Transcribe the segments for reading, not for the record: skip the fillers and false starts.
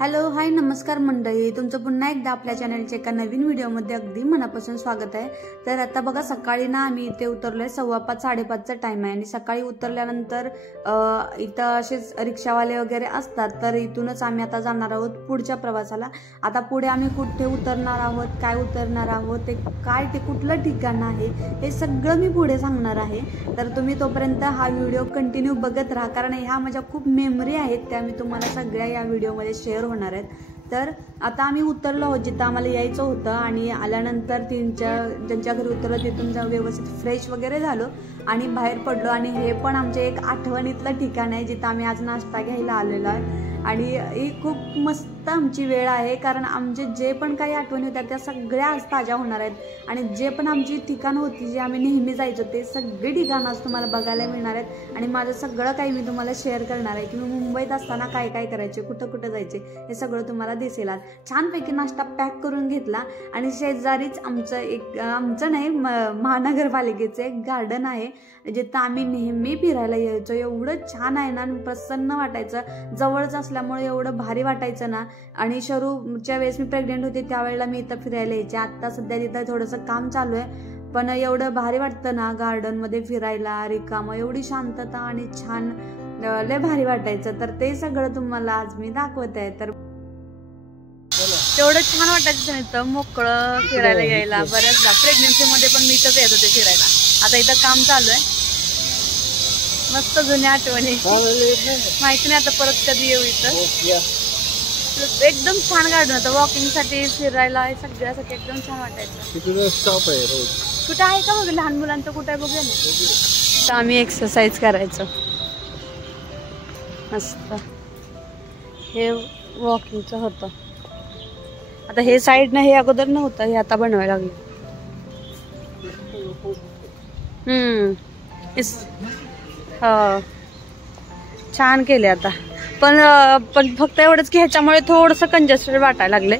Hello hi नमस्कार मंडळी, तुमचं पुन्हा एकदा आपल्या चॅनलच्या एका नवीन व्हिडिओमध्ये अगदी मनापासून स्वागत आहे। तर आता बघा सकाळी ना आम्ही इथे उतरलोय 5:15 5:30चा टाइम आहे आणि सकाळी उतरल्यानंतर इथं असेच रिक्षावाले वगैरे असतात, तर इथूनच आम्ही आता जाणार आहोत पुढच्या प्रवासाला। आता पुढे आम्ही कुठे उतरणार आहोत, काय उतरणार आहोत, ते कुठलं ठिकाण आहे हे सगळं मी पुढे सांगणार आहे। तर तुम्ही तोपर्यंत हा व्हिडिओ कंटिन्यू बघत राहा, कारण ह्या माझ्या खूप मेमरी आहेत त्या मी तुम्हाला सगळ्या या व्हिडिओमध्ये शेअर होणार आहेत। तर आता आम्ही उतरलो आहोत जिथं आम्हाला यायचं होतं आणि आल्यानंतर ज्यांच्या घरी उतरलो तिथून जाऊन व्यवस्थित फ्रेश वगैरे झालो आणि बाहेर पडलो। आणि हे पण आमचे एक आठवणीतलं ठिकाण आहे जिथं आम्ही आज नाश्ता घ्यायला आलेलो आहे आणि ही खूप मस्त आमची वेळ आहे, कारण आमचे जे पण काही आठवणी होत्या त्या सगळ्या आज ताज्या होणार आहेत आणि जे पण आमची ठिकाणं होती जे आम्ही नेहमी जायचो ते सगळी ठिकाणं आज तुम्हाला बघायला मिळणार आहेत आणि माझं सगळं काही मी तुम्हाला शेअर करणार आहे की मी मुंबईत असताना काय काय करायचे, कुठं कुठं जायचे हे सगळं तुम्हाला दिसेल। छानपैकी नाश्ता पॅक करून घेतला आणि शेजारीच आमचं नाही महानगरपालिकेचं एक गार्डन आहे जिथं आम्ही नेहमी फिरायला यायचो। एवढं छान आहे ना, प्रसन्न वाटायचं, जवळच असल्यामुळे एवढं भारी वाटायचं ना। आणि शरूच्या वेळेस मी प्रेग्नेंट होते त्यावेळेला मी इथं फिरायला यायचे। आता सध्या तिथं थोडंसं काम चालू आहे, पण एवढं भारी वाटतं ना गार्डन मध्ये फिरायला, रिकामं, एवढी शांतता आणि छान, लय भारी वाटायचं। तर ते सगळं तुम्हाला आज मी दाखवत आहे। तर तेवढं छान वाटायचं इथं मोकळं फिरायला यायला। बऱ्याचदा प्रेग्नेन्सी मध्ये पण मी इथंच येत होते फिरायला। आता इथं काम चालू आहे, मस्त जुन्या आठवणी, माहिती नाही आता परत कधी येऊ। इथं एकदम छान गार्डन होतं, वॉकिंग साठी, फिरायला, सगळ्यासाठी एकदम छान वाटायचं। स्टॉप आहे रोज कुठं आहे का बघ, लहान मुलांचं कुठं आहे बघूया ना। तर आम्ही एक्सरसाइज करायचं मस्त, हे वॉकिंगचं होतं। आता हे साईड ना, हे अगोदर नव्हतं, हे आता बनवायला लागले। छान केले आता, पण फक्त एवढंच की ह्याच्यामुळे थोडंसं कंजेस्टेड वाटायला लागले,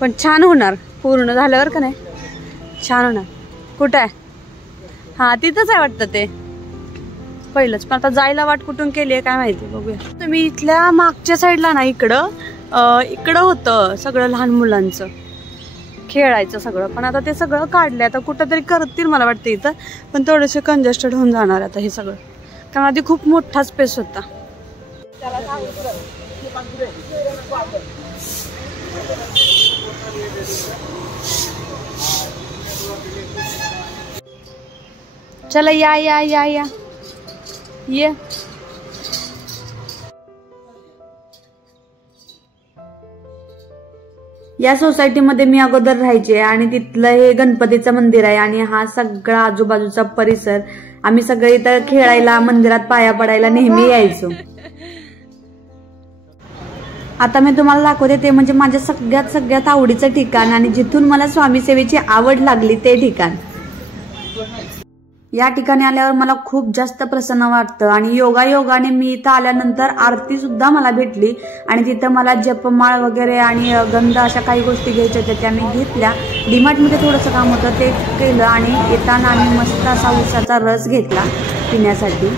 पण छान होणार पूर्ण झाल्यावर का नाही, छान होणार। कुठं आहे? हा तिथंच आहे वाटतं ते पहिलंच, पण आता जायला वाट कुठून केली आहे काय माहिती, बघूया। तुम्ही इथल्या मागच्या साईडला ना इकडं होतं सगळं लहान मुलांचं खेळायचं सगळं, पण आता ते सगळं काढलंय, आता कुठंतरी करतील मला वाटतं इथं, पण थोडेसे कंजेस्टेड होऊन जाणार आता हे सगळं, कारण आधी खूप मोठा स्पेस होता। चला या या या या ये। या सोसायटीमध्ये मी अगोदर राहायचे आणि तिथलं हे गणपतीचं मंदिर आहे आणि हा सगळा आजूबाजूचा परिसर, आम्ही सगळे इथं खेळायला, मंदिरात पाया पडायला नेहमी यायचो। आता मी तुम्हाला दाखवते ते म्हणजे माझ्या सगळ्यात आवडीचं ठिकाण आणि जिथून मला स्वामी सेवेची आवड लागली ते ठिकाण। या ठिकाणी आल्यावर मला खूप जास्त प्रसन्न वाटतं आणि योगाने मी इथं आल्यानंतर आरती सुद्धा मला भेटली आणि तिथं मला जपमाळ वगैरे आणि गंध अशा काही गोष्टी घ्यायच्या होत्या त्या मी घेतल्या। डीमार्टमध्ये थोडंसं काम होतं ते केलं आणि येताना आम्ही मस्त असा उसाचा रस घेतला पिण्यासाठी।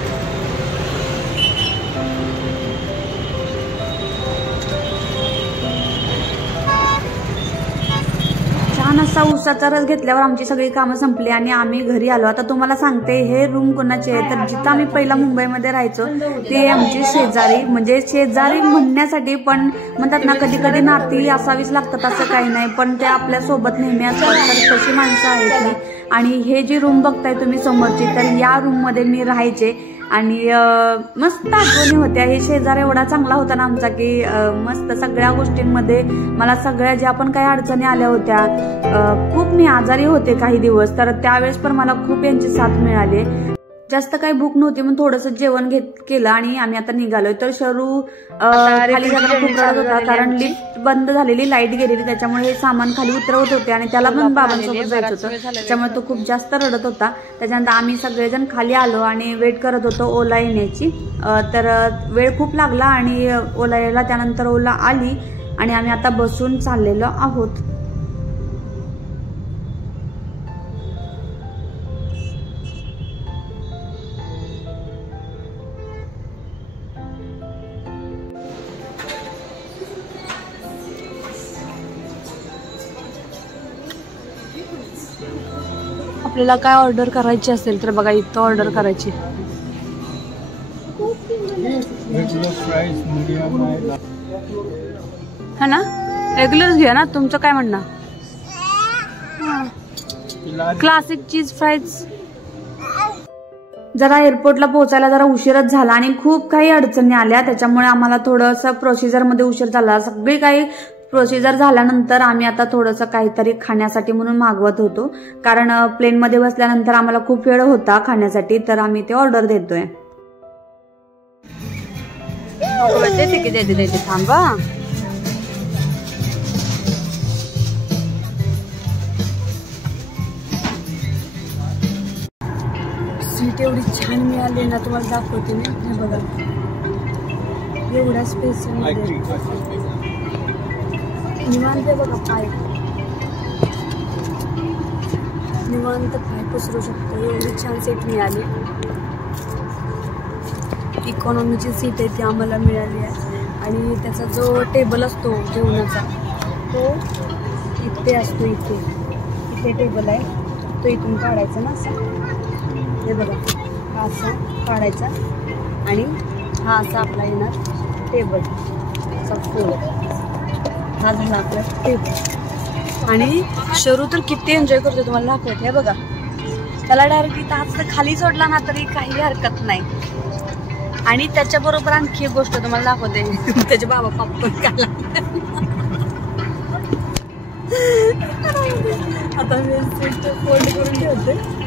असा उसाचा रस घेतल्यावर आमची सगळी कामं संपली आणि आम्ही घरी आलो। आता तुम्हाला सांगते हे रूम कोणाचे आहे, तर जिथं आम्ही पहिला मुंबईमध्ये राहायचो ते आमचे शेजारी, म्हणजे शेजारी म्हणण्यासाठी पण म्हणतात ना कधी कधी नाती असावीच लागतात असं काही नाही, पण ते आपल्या सोबत नेहमी असतात, तर तशी माणसं आहेत मी। आणि हे जी रूम बघताय तुम्ही समोरची, तर या रूम मध्ये मी राहायचे आणि मस्त आठवणी होत्या। हे शेजार एवढा चांगला होता ना आमचा की मस्त सगळ्या गोष्टींमध्ये मला सगळ्या ज्या पण काही अडचणी आल्या होत्या, खूप मी आजारी होते काही दिवस, तर त्यावेळेस पण मला खूप यांची साथ मिळाली। जास्त काही भूक नव्हती म्हणून थोडंसं जेवण केलं आणि आम्ही आता निघालोय। तर शरू खाली जाताना खूप रडत होता, कारण लिफ्ट बंद झालेली, लाईट गेलेली, त्याच्यामुळे हे सामान खाली उतरवत होते आणि त्याला पण बाबांसोबत जायचं होतं, त्याच्यामुळे तो खूप जास्त रडत होता। त्याच्यानंतर आम्ही सगळेजण खाली आलो आणि वेट करत होतो ओला येण्याची। तर वेळ खूप लागला आणि ओला यायला, त्यानंतर ओला आली आणि आम्ही आता बसून चाललेलो आहोत। आपल्याला काय ऑर्डर करायची असेल तर बघा इथं ऑर्डर करायची. हा ना, रेग्युलर घ्या ना. तुमचं काय म्हणणं? क्लासिक चीज फ्राईज. जरा एअरपोर्टला पोहोचायला जरा उशीरच झाला आणि खूप काही अडचणी आल्या, त्याच्यामुळे आम्हाला थोडंसं प्रोसिजरमध्ये उशीर झाला. सगळी काही प्रोसिजर झाल्यानंतर आम्ही आता थोडंसं काहीतरी खाण्यासाठी म्हणून मागवत होतो, कारण प्लेनमध्ये बसल्यानंतर आम्हाला खूप वेळ होता खाण्यासाठी, तर आम्ही ते ऑर्डर देतोय. देते थांबा. सीट एवढी छान मिळाली ना, तुम्हाला दाखवते ना. हे बघा एवढा स्पेस निवांत आहे बघा. पाय निवांत पाय पसरू शकतो, एवढी छान सीट मिळाली. इकॉनॉमीची सीट आहे ती आम्हाला मिळाली आहे. आणि त्याचा जो टेबल असतो जेवणाचा तो इथे असतो. इथे टेबल आहे, तो इथून काढायचा ना असं. हे बघा हा असा काढायचा आणि हा असा आपला येणार टेबल. असा फोल्ड हा झाला आपला टेबल. आणि शरू तर किती एन्जॉय करतो तुम्हाला दाखवते. हे बघा त्याला डायरेक्ट इथं आज खाली सोडला ना तरी काही हरकत नाही. आणि त्याच्याबरोबर आणखी एक गोष्ट तुम्हाला दाखवते. त्याचे बाबा पॉपकॉर्न खायला. आता मी सीट फोल्ड करून ठेवते.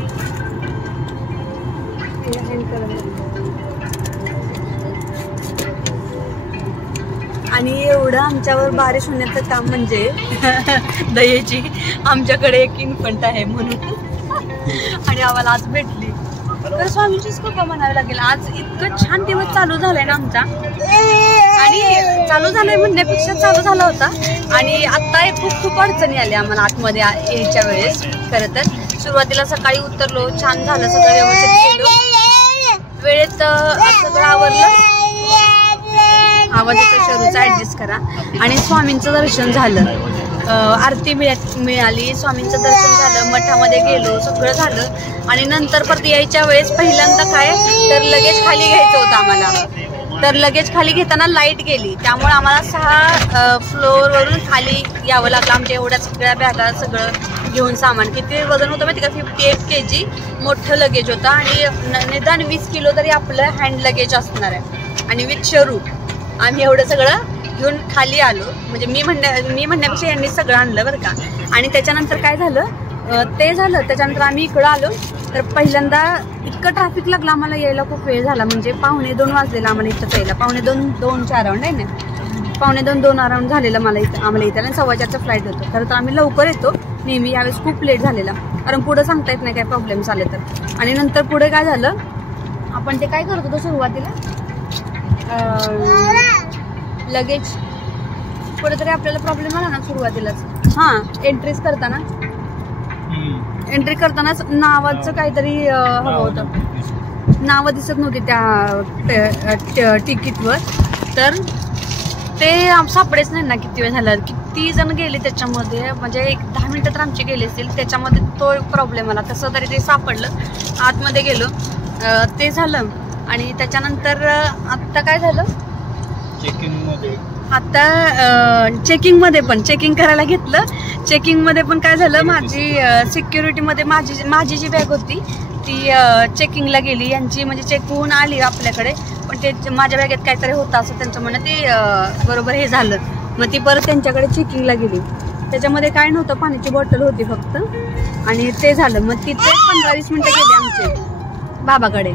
आणि एवढं आमच्यावर बारिश होण्याचं काम म्हणजे दयेची आमच्याकडे एक इन्फंट आहे म्हणून. आणि आम्हाला आज भेटली तर स्वामीचीच कृपा म्हणावी लागेल. आज इतकं छान दिवस चालू झालाय ना आमचा. आणि चालू झालाय म्हणण्यापेक्षा चालू झाला होता. आणि आता खूप अडचणी आल्या आम्हाला आतमध्ये यायच्या वेळेस. खरं तर सुरुवातीला सकाळी उतरलो, छान झालं, सगळं व्यवस्थित केलं, वेळेत सगळं आवरलं. आवाज येतो शरूचा, ऍडजस्ट करा. आणि स्वामींचं दर्शन झालं, आरती मिळाली, स्वामींचं दर्शन झालं, मठामध्ये गेलो, सगळं झालं. आणि नंतर परत यायच्या वेळेस पहिल्यांदा काय तर लगेज खाली घ्यायचं होतं आम्हाला. तर लगेज खाली घेताना लाईट गेली, त्यामुळे आम्हाला 6 फ्लोअरवरून खाली यावं लागलं. आमच्या एवढ्या सगळ्या बॅगा सगळं घेऊन सामान. किती वजन होतं माहिती का? 58 kg मोठं लगेज होतं. आणि निदान 20 किलो तरी आपलं हँड लगेज असणार आहे. आणि विथ शरू आम्ही एवढं सगळं घेऊन खाली आलो. म्हणजे मी म्हणण्यापेक्षा यांनी सगळं आणलं बरं का. आणि त्याच्यानंतर काय झालं ते झालं. त्याच्यानंतर आम्ही इकडं आलो तर पहिल्यांदा इतकं ट्रॅफिक लागलं आम्हाला, यायला खूप वेळ झाला. म्हणजे 1:45 वाजलेला आम्हाला इथं यायला. 2:45 अराउंड आहे ना, 2:45 अराउंड झालेलं आम्हाला इथं. आणि 4:15चं फ्लाईट होतं. खरं तर आम्ही लवकर येतो नेहमी, यावेळेस खूप लेट झालेला, कारण पुढं सांगता येत नाही काय प्रॉब्लेम्स आले तर. आणि नंतर पुढे काय झालं, आपण ते काय करत होतो सुरुवातीला लगेज पुढे तरी आपल्याला प्रॉब्लेम आला ना सुरुवातीलाच. एंट्री करतानाच नावाचं काहीतरी हवं होतं. नावं दिसत नव्हती त्या तिकीटवर, तर ते सापडेच नाही ना. किती वेळ झाला, किती जण गेले त्याच्यामध्ये, म्हणजे 10 मिनिटं तर आमचे गेले असतील. त्याच्यामध्ये तो प्रॉब्लेम आला. तसं तरी ते सापडलं, आतमध्ये गेलो, ते झालं. आणि त्याच्यानंतर आत्ता काय झालं, चेकिंग करायला घेतलं. चेकिंगमध्ये पण काय झालं, माझी सिक्युरिटीमध्ये माझी जी बॅग होती ती चेकिंगला गेली. यांची म्हणजे चेक होऊन आली आपल्याकडे, पण ते माझ्या बॅगेत काहीतरी होतं असं त्यांचं म्हणणं. ते बरोबर हे झालं, मग ती परत त्यांच्याकडे चेकिंगला गेली. त्याच्यामध्ये काय नव्हतं, पाण्याची बॉटल होती फक्त. आणि ते झालं. मग तिथे 15-20 मिनिटं गेले आमचे बाबाकडे.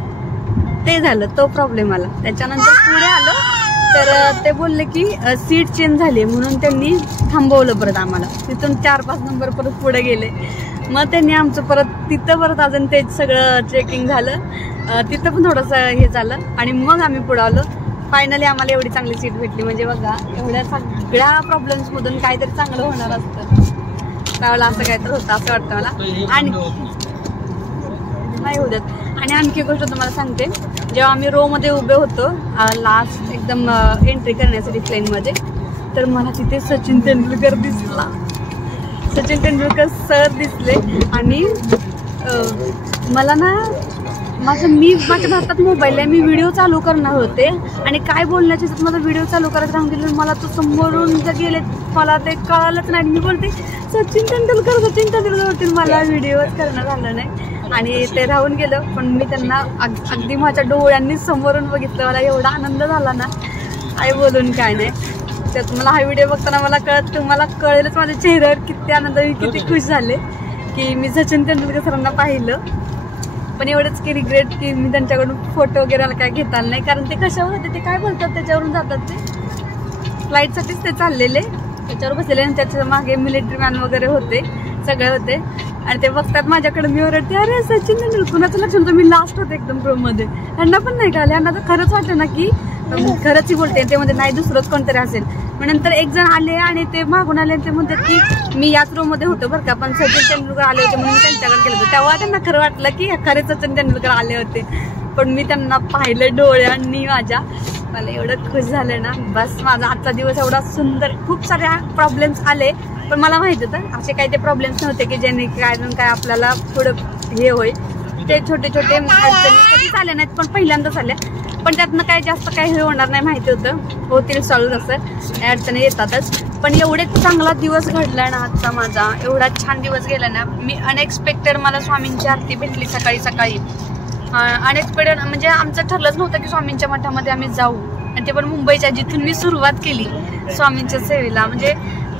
ते झालं, तो प्रॉब्लेम आला. त्याच्यानंतर पुढे आलं तर ते बोलले की सीट चेंज झाली, म्हणून त्यांनी थांबवलं परत आम्हाला. तिथून 4-5 नंबर परत पुढे गेले. मग त्यांनी आमचं परत अजून ते सगळं चेकिंग झालं. तिथं पण थोडंसं हे झालं. आणि मग आम्ही पुढे आलो. फायनली आम्हाला एवढी चांगली सीट भेटली. म्हणजे बघा, एवढ्या सगळ्या प्रॉब्लेम्समधून काहीतरी चांगलं होणार असतं त्यावेळेला. असं काहीतरी होतं असं वाटतं मला. आणि नाही होत. आणि आणखी गोष्ट तुम्हाला सांगते, जेव्हा आम्ही रोमध्ये उभे होतो लास्ट एकदम एंट्री करण्यासाठी प्लेनमध्ये, तर मला तिथे सचिन तेंडुलकर दिसला. सचिन तेंडुलकर सर दिसले. आणि मला ना माझ्या हातात मोबाईल आहे, मी व्हिडिओ चालू करणार होते आणि काय बोलण्याच्या माझा व्हिडिओ चालू करायचं राहून गेले. मला तो समोरून जर गेले मला ते कळालंच नाही. मी बोलते सचिन तेंडुलकर मला व्हिडिओच करणं झालं नाही आणि ते राहून गेलं. पण मी त्यांना अगदी माझ्या डोळ्यांनी समोरून बघितलं. मला एवढा आनंद झाला ना, काय बोलून काय नाही. त्यात मला हा व्हिडिओ बघताना मला कळेलच माझ्या चेहऱ्यावर किती आनंद, मी किती खुश झाले की मी सचिन तेंडुलकर सरांना पाहिलं. पण एवढंच की रिग्रेट की मी त्यांच्याकडून फोटो वगैरे काय घेता आलं नाही, कारण ते कशावर होते ते काय बोलतात त्याच्यावरून जातात. ते फ्लाईटसाठीच ते चाललेले, त्याच्यावर बसलेले आणि त्याच्या मागे मिलिटरी मॅन वगैरे होते, सगळे होते. आणि ते बघतात माझ्याकडे, मी ओरडते अरे सचिन तेंडुलकर. कुणाचं लक्ष नव्हतं, मी लास्ट होते एकदम प्रोमध्ये. ह्यांना पण नाही कळलं, ह्यांना तर खरंच वाटलं ना की खरंच बोलते. ते म्हणते नाही दुसरंच कोणतरी असेल. मग नंतर एक जण आले आणि ते मागून आले आणि ते म्हणतात की मी याच रूम मध्ये होतो बरं का, पण सचिन तेंडुलकर आले होते म्हणून मी त्यांच्याकडे गेलो होतो. तेव्हा त्यांना खरं वाटलं की खरे सचिन तेंडुलकर आले होते. पण मी त्यांना पाहिलं डोळ्यांनी माझ्या, मला एवढं खुश झालं ना. बस माझा आजचा दिवस एवढा सुंदर. खूप सारे प्रॉब्लेम्स आले पण मला माहित होतं असे काही ते प्रॉब्लेम्स नव्हते की ज्याने काय आपल्याला थोडं हे होईल. ते छोटे छोटे अडचणी कधीच आले नाहीत पण पहिल्यांदाच आल्या. पण त्यातनं काय जास्त काही हे होणार नाही माहिती होतं, होतील सॉल्व. असं अडचणी येतातच. पण एवढे चांगला दिवस घडला ना आजचा माझा, एवढा छान दिवस गेला ना. मी अनएक्सपेक्टेड मला स्वामींची आरती भेटली सकाळी सकाळी. अनएक्सपेक्टेड म्हणजे आमचं ठरलंच नव्हतं की स्वामींच्या मठामध्ये आम्ही जाऊ, आणि ते पण मुंबईच्या, जिथून मी सुरुवात केली स्वामींच्या सेवेला, म्हणजे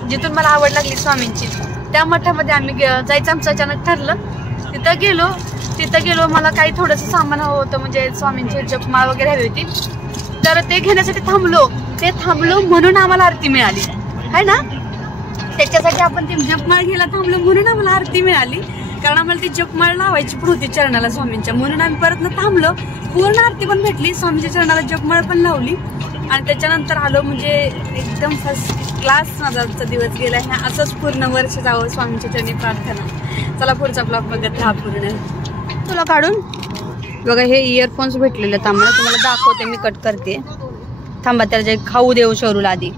जिथून मला आवड लागली स्वामींची, त्या मठामध्ये आम्ही जायचं आमचं अचानक ठरलं. तिथं गेलो मला काही थोडंसं सामान हवं होतं, म्हणजे स्वामींची जपमाळ वगैरे हवी होती. तर ते घेण्यासाठी थांबलो म्हणून आम्हाला आरती मिळाली आहे ना. त्याच्यासाठी आपण ती जपमाळ घ्यायला थांबलो म्हणून आम्हाला आरती मिळाली, कारण आम्हाला ती जपमाळ लावायची पण होती चरणाला स्वामींच्या. म्हणून आम्ही परत थांबलो, पूर्ण आरती पण भेटली, स्वामींच्या चरणाला जपमाळ पण लावली आणि त्याच्यानंतर आलो. म्हणजे एकदम फर्स्ट क्लास माझा आजचा दिवस गेला. हे असंच पूर्ण वर्ष जावं स्वामींच्या चरणी प्रार्थना. चला पुढचा ब्लॉग बघत राहा पूर्ण. तुला काढून बघा हे इयरफोन्स भेटलेले आम्हाला, तुम्हाला दाखवते. मी कट करते, थांबा त्याला खाऊ देऊ शरूला आधी.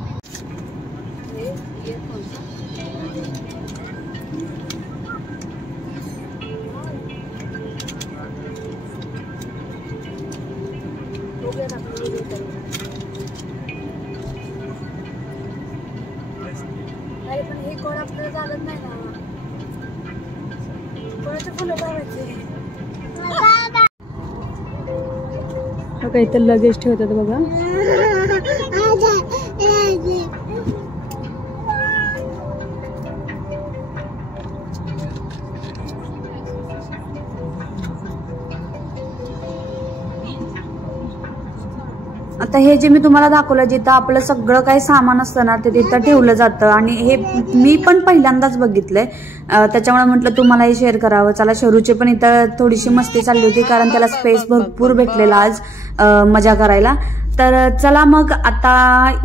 अरे पण हे कोण आपल्याला चालत नाही ना, कोणाचे फुलं लावायचे. बघा इथं लगेज ठेवतात बघा. आता हे जे मी तुम्हाला दाखवलं, जिथं आपलं सगळं काही सामान असतं ना ते तिथं ठेवलं जातं. आणि हे मी पण पहिल्यांदाच बघितलंय, त्याच्यामुळे म्हटलं तुम्हालाही शेअर करावं. चला शरूची पण इथं थोडीशी मस्ती चालली होती, कारण त्याला स्पेस भरपूर भेटलेला आज मजा करायला. तर चला मग आता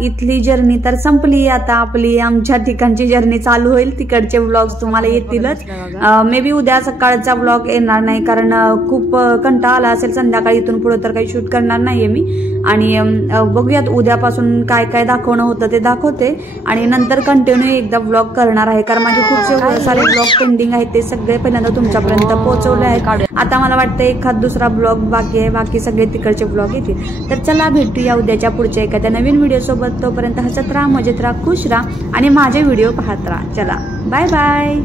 इथली जर्नी तर संपली. आता आपली आमच्या ठिकाणची जर्नी चालू होईल. तिकडचे व्लॉग्स तुम्हाला येतीलच. मे बी उद्या सकाळचा व्लॉग येणार नाही, कारण खूप कंटाळा आला असेल संध्याकाळी. इथून पुढे तर काही शूट करणार नाहीये मी. आणि बघूयात उद्यापासून काय काय दाखवणं होतं ते दाखवते, आणि नंतर कंटिन्यू एकदा व्लॉग करणार आहे, कारण माझे खूपसे सारे व्लॉग पेंडिंग आहेत. ते सगळे पहिल्यांदा तुमच्यापर्यंत पोहोचवले आहेत. आता मला वाटतं एखाद दुसरा ब्लॉग बाकी आहे, बाकी सगळे तिकडचे ब्लॉग येतील. तर चला भेटूया उद्याच्या पुढच्या एखाद्या नवीन व्हिडिओ सोबत. तोपर्यंत हसत राहा, मजेत राहा, खुश राहा आणि माझे व्हिडिओ पाहत राहा. चला बाय बाय.